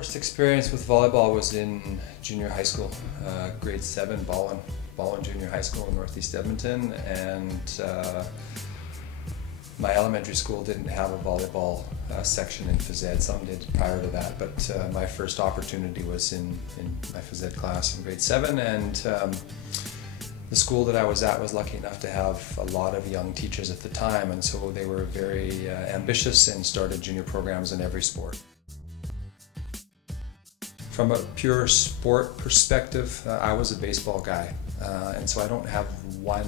first experience with volleyball was in junior high school, grade 7, ball in junior high school in Northeast Edmonton, and my elementary school didn't have a volleyball section in phys ed. Some did prior to that, but my first opportunity was in my phys ed class in grade 7, and the school that I was at was lucky enough to have a lot of young teachers at the time, and so they were very ambitious and started junior programs in every sport. From a pure sport perspective, I was a baseball guy, and so I don't have one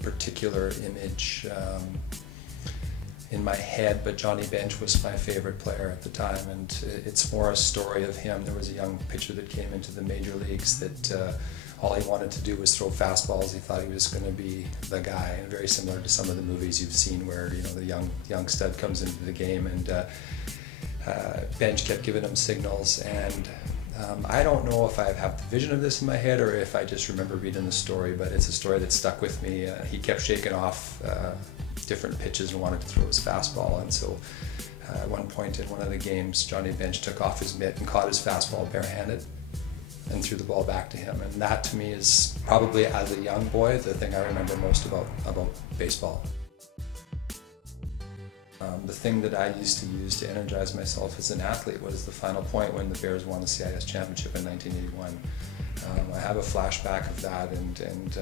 particular image in my head, but Johnny Bench was my favorite player at the time, and it's more a story of him. There was a young pitcher that came into the major leagues that all he wanted to do was throw fastballs. He thought he was going to be the guy, and very similar to some of the movies you've seen where the young stud comes into the game, and Bench kept giving him signals, and I don't know if I have the vision of this in my head or if I just remember reading the story, but it's a story that stuck with me. He kept shaking off different pitches and wanted to throw his fastball, and so at one point in one of the games, Johnny Bench took off his mitt and caught his fastball barehanded and threw the ball back to him, and that to me is probably, as a young boy, the thing I remember most about baseball. The thing that I used to use to energize myself as an athlete was the final point when the Bears won the CIS championship in 1981. I have a flashback of that, and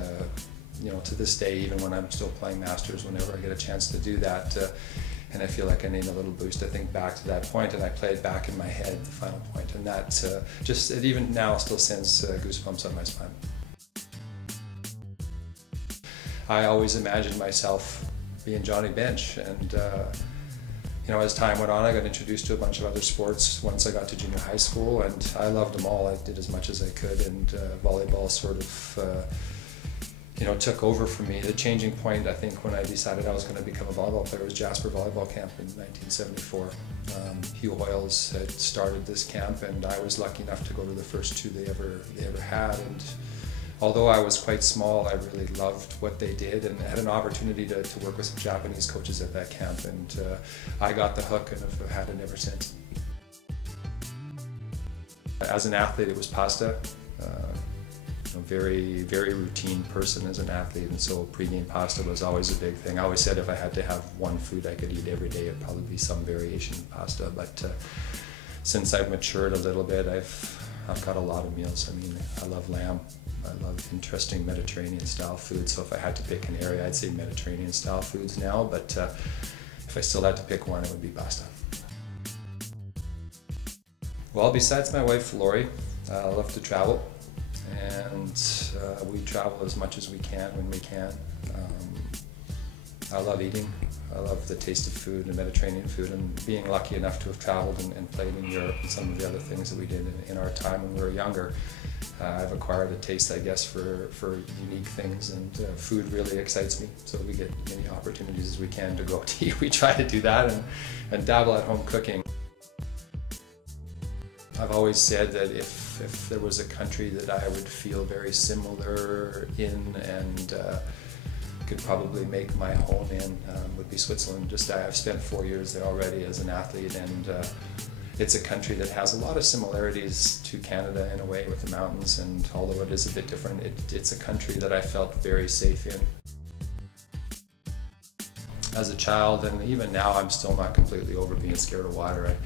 to this day, even when I'm still playing Masters, whenever I get a chance to do that, and I feel like I need a little boost, I think back to that point, and I play it back in my head, the final point, and that it even now still sends goosebumps on my spine. I always imagined myself being Johnny Bench, and as time went on, I got introduced to a bunch of other sports once I got to junior high school, and I loved them all. I did as much as I could, and volleyball sort of took over for me. The changing point, I think, when I decided I was going to become a volleyball player was Jasper Volleyball Camp in 1974. Hugh Hoyles had started this camp, and I was lucky enough to go to the first two they ever had. And although I was quite small, I really loved what they did, and had an opportunity to work with some Japanese coaches at that camp, and I got the hook and have had it ever since. As an athlete, it was pasta. Very, very routine person as an athlete, and so pre-game pasta was always a big thing. I always said if I had to have one food I could eat every day, it'd probably be some variation of pasta, but since I've matured a little bit, I've got a lot of meals. I mean, I love lamb. I love interesting Mediterranean style foods, so if I had to pick an area, I'd say Mediterranean style foods now, but if I still had to pick one, it would be pasta. Well, besides my wife Lori, I love to travel, and we travel as much as we can when we can. I love eating. I love the taste of food and Mediterranean food, and being lucky enough to have traveled and played in Europe and some of the other things that we did in our time when we were younger. I've acquired a taste, I guess, for unique things, and food really excites me, so we get many opportunities as we can to go out to eat. We try to do that and dabble at home cooking. I've always said that if there was a country that I would feel very similar in and could probably make my home in, would be Switzerland. I've spent 4 years there already as an athlete, and it's a country that has a lot of similarities to Canada in a way with the mountains, and although it is a bit different, it's a country that I felt very safe in. As a child, and even now, I'm still not completely over being scared of water.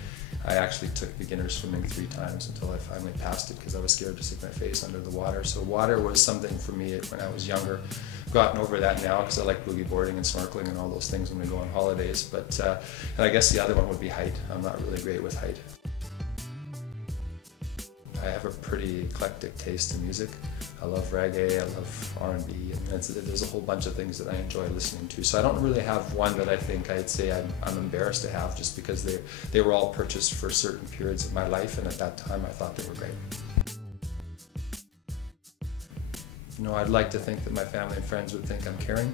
I actually took beginner swimming 3 times until I finally passed it because I was scared to stick my face under the water. So water was something for me when I was younger. I've gotten over that now because I like boogie boarding and snorkeling and all those things when we go on holidays. But and I guess the other one would be height. I'm not really great with height. I have a pretty eclectic taste in music. I love reggae, I love R&B, and there's a whole bunch of things that I enjoy listening to. So I don't really have one that I think I'd say I'm embarrassed to have, just because they were all purchased for certain periods of my life, and at that time I thought they were great. I'd like to think that my family and friends would think I'm caring.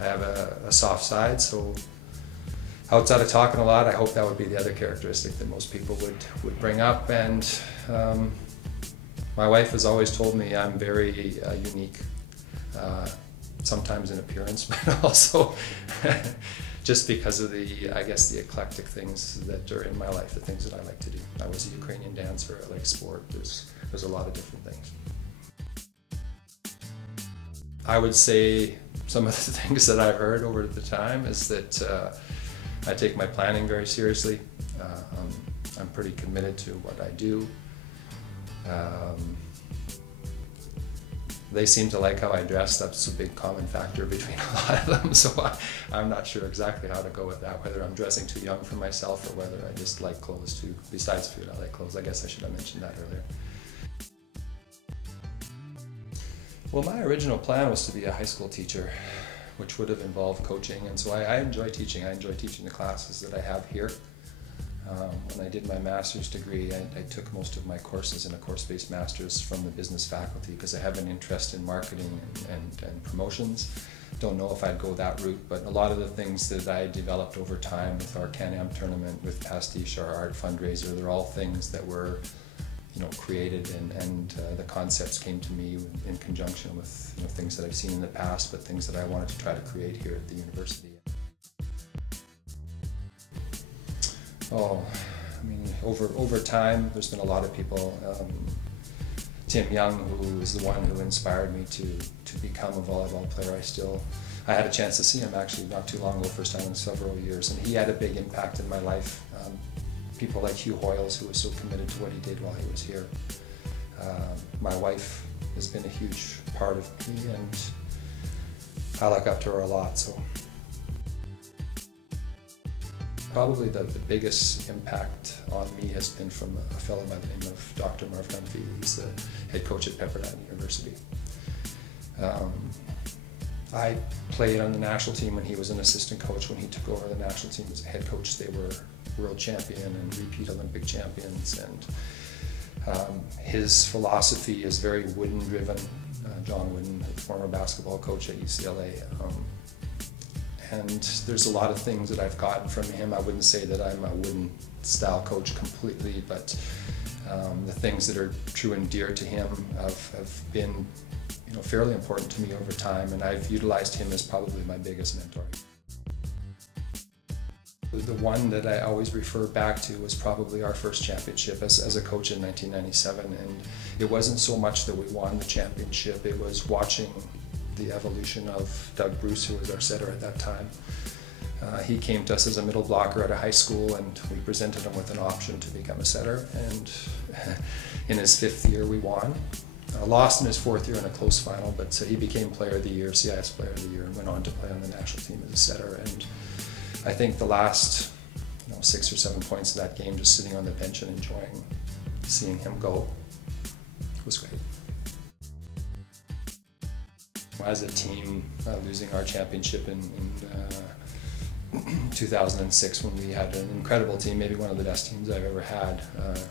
I have a soft side, so outside of talking a lot, I hope that would be the other characteristic that most people would bring up. And my wife has always told me I'm very unique, sometimes in appearance, but also just because of I guess the eclectic things that are in my life, the things that I like to do. I was a Ukrainian dancer, I like sport, there's a lot of different things. I would say some of the things that I've heard over the time is that I take my planning very seriously. I'm pretty committed to what I do. They seem to like how I dress. That's a big common factor between a lot of them, so I'm not sure exactly how to go with that, whether I'm dressing too young for myself or whether I just like clothes too. Besides food, I like clothes. I guess I should have mentioned that earlier. Well, my original plan was to be a high school teacher, which would have involved coaching, and so I enjoy teaching. I enjoy teaching the classes that I have here. When I did my master's degree, I took most of my courses in a course-based master's from the business faculty because I have an interest in marketing and promotions. Don't know if I'd go that route, but a lot of the things that I developed over time with our Can-Am tournament, with Pastiche, our art fundraiser, they're all things that were created and the concepts came to me in conjunction with things that I've seen in the past, but things that I wanted to try to create here at the university. Oh, I mean, over time, there's been a lot of people. Tim Young, who is the one who inspired me to become a volleyball player. I had a chance to see him actually not too long ago, first time in several years, and he had a big impact in my life. People like Hugh Hoyles, who was so committed to what he did while he was here. My wife has been a huge part of me, and I look up to her a lot. So probably the biggest impact on me has been from a fellow by the name of Dr. Marv Dunphy. He's the head coach at Pepperdine University. I played on the national team when he was an assistant coach. When he took over the national team as a head coach, they were world champion and repeat Olympic champions, and his philosophy is very Wooden driven. John Wooden, the former basketball coach at UCLA. And there's a lot of things that I've gotten from him. I wouldn't say that I'm a Wooden style coach completely, but the things that are true and dear to him have been fairly important to me over time, and I've utilized him as probably my biggest mentor. The one that I always refer back to was probably our first championship as a coach in 1997, and it wasn't so much that we won the championship, it was watching the evolution of Doug Bruce, who was our setter at that time. He came to us as a middle blocker at a high school, and we presented him with an option to become a setter, and in his 5th year we won. Lost in his 4th year in a close final, but he became Player of the Year, CIS Player of the Year, and went on to play on the national team as a setter. And I think the last 6 or 7 points of that game, just sitting on the bench and enjoying seeing him go, was great. As a team, losing our championship in 2006, when we had an incredible team, maybe one of the best teams I've ever had,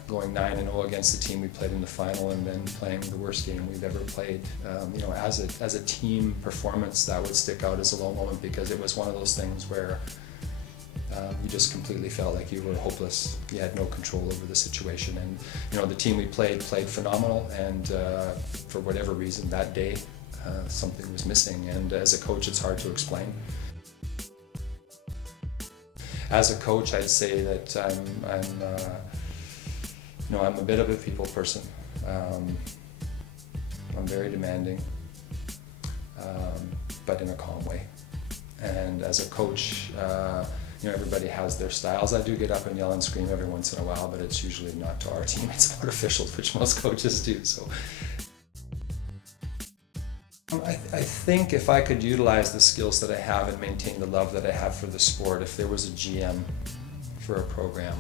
going 9-0 against the team we played in the final, and then playing the worst game we've ever played. As a team performance, that would stick out as a low moment, because it was one of those things where you just completely felt like you were hopeless. You had no control over the situation, and the team we played phenomenal, and for whatever reason that day something was missing, and as a coach it's hard to explain. As a coach, I'd say that I'm a bit of a people person. I'm very demanding, but in a calm way. And as a coach, everybody has their styles. I do get up and yell and scream every once in a while, but it's usually not to our team, it's artificial, which most coaches do. So I think if I could utilize the skills that I have and maintain the love that I have for the sport, if there was a GM for a program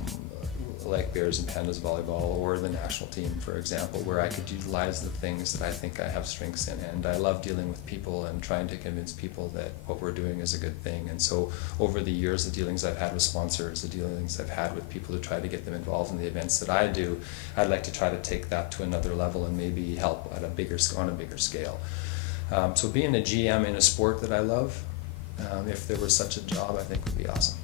like Bears and Pandas Volleyball, or the national team, for example, where I could utilize the things that I think I have strengths in. And I love dealing with people and trying to convince people that what we're doing is a good thing. And so over the years, the dealings I've had with sponsors, the dealings I've had with people to try to get them involved in the events that I do, I'd like to try to take that to another level and maybe help on a bigger scale. So being a GM in a sport that I love, if there was such a job, I think would be awesome.